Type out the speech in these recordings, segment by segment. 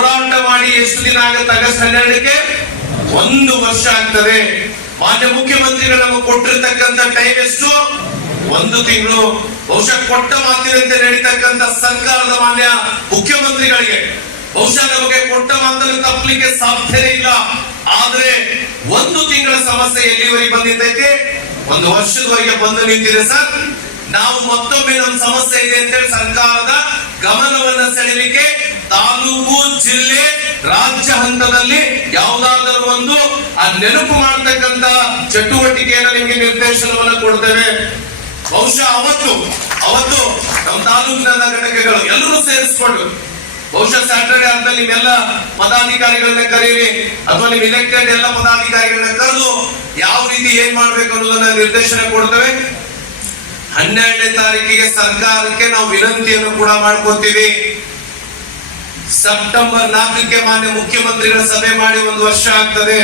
ಹೋರಾಟ ಮಾಡಿ ಎಷ್ಟು ದಿನ ಆಗುತ್ತೆ ಆಗಸ್ಟ್ ಹನ್ನೆರಡಕ್ಕೆ? ಒಂದು ವರ್ಷ ಆಗ್ತದೆ. ಮಾನ್ಯ ಮುಖ್ಯಮಂತ್ರಿಗಳು ನಮಗೆ ಕೊಟ್ಟಿರ್ತಕ್ಕಂಥ ಟೈಮ್ ಎಷ್ಟು? ಒಂದು ತಿಂಗಳು. ಬಹುಶಃ ಕೊಟ್ಟ ಮಾತಿನಂತೆ ನಡೀತಕ್ಕಂಥ ಸರ್ಕಾರದ ಮಾನ್ಯ ಮುಖ್ಯಮಂತ್ರಿಗಳಿಗೆ ಬಹುಶಃ ನಮಗೆ ಕೊಟ್ಟ ಮಾತನ್ನು ತಪ್ಪಲಿಕ್ಕೆ ಸಾಧ್ಯನೇ ಇಲ್ಲ. ಆದ್ರೆ ಒಂದು ತಿಂಗಳ ಸಮಸ್ಯೆ ಎಲ್ಲಿವರೆಗೆ ಬಂದಿದ್ದಕ್ಕೆ ಒಂದು ವರ್ಷದವರೆಗೆ ಬಂದು ನಿಂತಿದೆ ಸರ್. ನಾವು ಮತ್ತೊಮ್ಮೆ ನಮ್ಮ ಸಮಸ್ಯೆ ಇದೆ ಅಂತೇಳಿ ಸರ್ಕಾರದ ಗಮನವನ್ನ ಸೆಳೆಯಲಿಕ್ಕೆ ತಾಲೂಕು, ಜಿಲ್ಲೆ, ರಾಜ್ಯ ಹಂತದಲ್ಲಿ ಯಾವುದಾದರೂ ಒಂದು ಆ ನೆನಪು ಮಾಡತಕ್ಕಂತ ಚಟುವಟಿಕೆಯನ್ನು ನಿಮಗೆ ನಿರ್ದೇಶನವನ್ನು ಕೊಡ್ತೇವೆ. ಬಹುಶಃ ಅವತ್ತು ಅವತ್ತು ನಮ್ಮ ತಾಲೂಕಿನ ಘಟಕಗಳು ಎಲ್ಲರೂ ಸೇರಿಸ್ಕೊಂಡು, ಬಹುಶಃ ಸ್ಯಾಟರ್ಡೆ ಹಂತದಲ್ಲಿ ನಿಮ್ಮೆಲ್ಲ ಪದಾಧಿಕಾರಿಗಳನ್ನ ಕರೀರಿ, ಅಥವಾ ನಿಮ್ ಇಲೆಕ್ಟೆಡ್ ಎಲ್ಲ ಪದಾಧಿಕಾರಿಗಳನ್ನ ಕರೆದು ಯಾವ ರೀತಿ ಏನ್ ಮಾಡ್ಬೇಕು ಅನ್ನೋದನ್ನ ನಿರ್ದೇಶನ ಕೊಡ್ತೇವೆ. ಹನ್ನೆರಡನೇ ತಾರೀಕಿಗೆ ಸರ್ಕಾರಕ್ಕೆ ನಾವು ವಿನಂತಿಯನ್ನು ಕೂಡ ಮಾಡ್ಕೋತೀವಿ. ಸೆಪ್ಟೆಂಬರ್ ನಾಲ್ಕಕ್ಕೆ ಮಾನ್ಯ ಮುಖ್ಯಮಂತ್ರಿಗಳ ಸಭೆ ಮಾಡಿ ಒಂದು ವರ್ಷ ಆಗ್ತದೆ.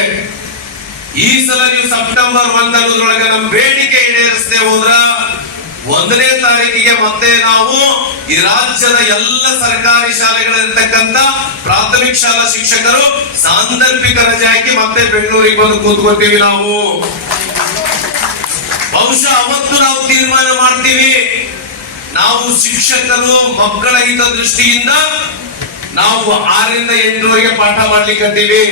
ಈ ಸಲ ನೀವು ಸೆಪ್ಟೆಂಬರ್ ಒಂದ್ ಅನ್ನೋದ್ರೊಳಗೆ ನಮ್ಮ ಬೇಡಿಕೆ ಈಡೇರಿಸದೆ ಹೋದ್ರ ಒಂದನೇ ತಾರೀಕಿಗೆ ಮತ್ತೆ ನಾವು ಈ ರಾಜ್ಯದ ಎಲ್ಲ ಸರ್ಕಾರಿ ಶಾಲೆಗಳಿರ್ತಕ್ಕಂಥ ಪ್ರಾಥಮಿಕ ಶಾಲಾ ಶಿಕ್ಷಕರು ಸಾಂದರ್ಭಿಕ ರಜೆ ಹಾಕಿ ಮತ್ತೆ ಬೆಂಗಳೂರಿಗೆ ಬಂದು ಕೂತ್ಕೊತೀವಿ ನಾವು. ಬಹುಶಃ ಅವತ್ತು ನಾವು ತೀರ್ಮಾನ ಮಾಡ್ತೀವಿ. ನಾವು ಶಿಕ್ಷಕರು ಮಕ್ಕಳ ಹಿತ ದೃಷ್ಟಿಯಿಂದ ನಾವು ಆರರಿಂದ ಎಂಟರವರೆಗೆ ಪಾಠ ಮಾಡ್ಲಿಕ್ಕಂತೀವಿ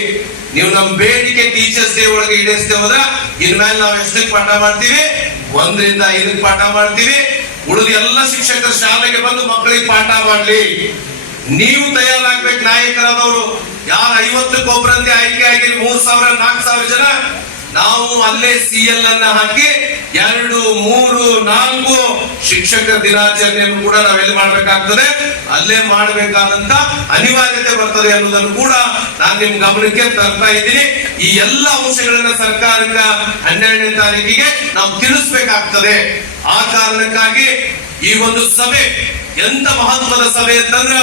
ನೀವು ನಮ್ ಬೇಡಿಕೆ ಟೀಚರ್ಸ್ ಡೇ ಒಳಗೆ ಈಡೇರಿಸ್ತೇ ಹೋದ್ರ ಇನ್ಮೇಲೆ ನಾವು ಎಷ್ಟಕ್ಕೆ ಪಾಠ ಮಾಡ್ತೀವಿ? ಒಂದರಿಂದ ಐದಕ್ಕೆ ಪಾಠ ಮಾಡ್ತೀವಿ. ಉಳಿದ ಎಲ್ಲ ಶಿಕ್ಷಕರು ಶಾಲೆಗೆ ಬಂದು ಮಕ್ಕಳಿಗೆ ಪಾಠ ಮಾಡ್ಲಿ. ನೀವು ತಯಾರಾಗ್ಬೇಕು ನಾಯಕರಾದವರು. ಯಾರು ಒಬ್ಬರಂತೆ ಆಯ್ಕೆ ಆಗಿ ಮೂರ್ ಸಾವಿರ, ನಾಲ್ಕು ಸಾವಿರ ಜನ, ನಾವು ಅಲ್ಲೇ ಸಿ ಎಲ್ ಅನ್ನ ಹಾಕಿ ಎರಡು, ಮೂರು, ನಾಲ್ಕು ಶಿಕ್ಷಕ ದಿನಾಚರಣೆಯನ್ನು ಕೂಡ ನಾವೆಲ್ಲಿ ಮಾಡ್ಬೇಕಾಗ್ತದೆ? ಅಲ್ಲೇ ಮಾಡಬೇಕಾದಂತ ಅನಿವಾರ್ಯತೆ ಬರ್ತದೆ ಅನ್ನೋದನ್ನು ಕೂಡ ನಾನು ನಿಮ್ ಗಮನಕ್ಕೆ ತರ್ತಾ ಇದ್ದೀನಿ. ಈ ಎಲ್ಲ ಅಂಶಗಳನ್ನ ಸರ್ಕಾರದ ಹನ್ನೆರಡನೇ ತಾರೀಕಿಗೆ ನಾವು ತಿಳಿಸ್ಬೇಕಾಗ್ತದೆ. ಆ ಕಾರಣಕ್ಕಾಗಿ ಈ ಒಂದು ಸಭೆ ಎಂತ ಮಹತ್ವದ ಸಭೆ ಅಂತಂದ್ರ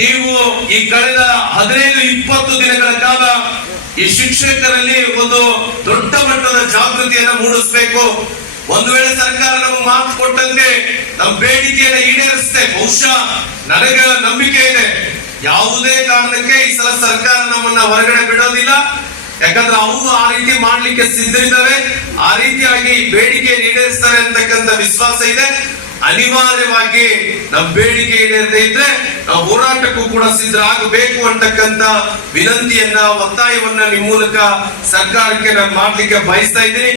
ನೀವು ಈ ಕಳೆದ ಹದಿನೈದು ಇಪ್ಪತ್ತು ದಿನಗಳ ಕಾಲ ಈ ಶಿಕ್ಷಕರಲ್ಲಿ ಒಂದು ದೊಡ್ಡ ಮಟ್ಟದ ಜಾಗೃತಿಯನ್ನ ಮೂಡಿಸ್ಬೇಕು. ಒಂದು ವೇಳೆ ಸರ್ಕಾರ ನಮಗೆ ಮಾತು ಕೊಟ್ಟಂತೆ ನಮ್ಮ ಬೇಡಿಕೆಯನ್ನ ಈಡೇರಿಸುತ್ತೆ. ಬಹುಶಃ ನನಗೆ ನಂಬಿಕೆ ಇದೆ. ಯಾವುದೇ ಕಾರಣಕ್ಕೆ ಈ ಸಲ ಸರ್ಕಾರ ನಮ್ಮನ್ನ ಹೊರಗಡೆ ಬಿಡೋದಿಲ್ಲ. ಯಾಕಂದ್ರೆ ಅವರು ಆ ರೀತಿ ಮಾಡ್ಲಿಕ್ಕೆ ಸಿದ್ಧರಿದ್ದಾರೆ. ಆ ರೀತಿಯಾಗಿ ಬೇಡಿಕೆ ಈಡೇರಿಸ್ತಾರೆ ಅಂತಕ್ಕಂಥ ವಿಶ್ವಾಸ ಇದೆ. ಅನಿವಾರ್ಯವಾಗಿ ನಮ್ಮ ಬೇಡಿಕೆ ಏನೇ ಇದ್ರೆ ನಾವು ಹೋರಾಟಕ್ಕೂ ಕೂಡ ಸಿದ್ಧ ಆಗಬೇಕು ಅಂತಕ್ಕಂಥ ವಿನಂತಿಯನ್ನ, ಒತ್ತಾಯವನ್ನ ನಿಮ್ಮ ಮೂಲಕ ಸರ್ಕಾರಕ್ಕೆ ನಾನು ಮಾಡ್ಲಿಕ್ಕೆ ಬಯಸ್ತಾ ಇದ್ದೀನಿ.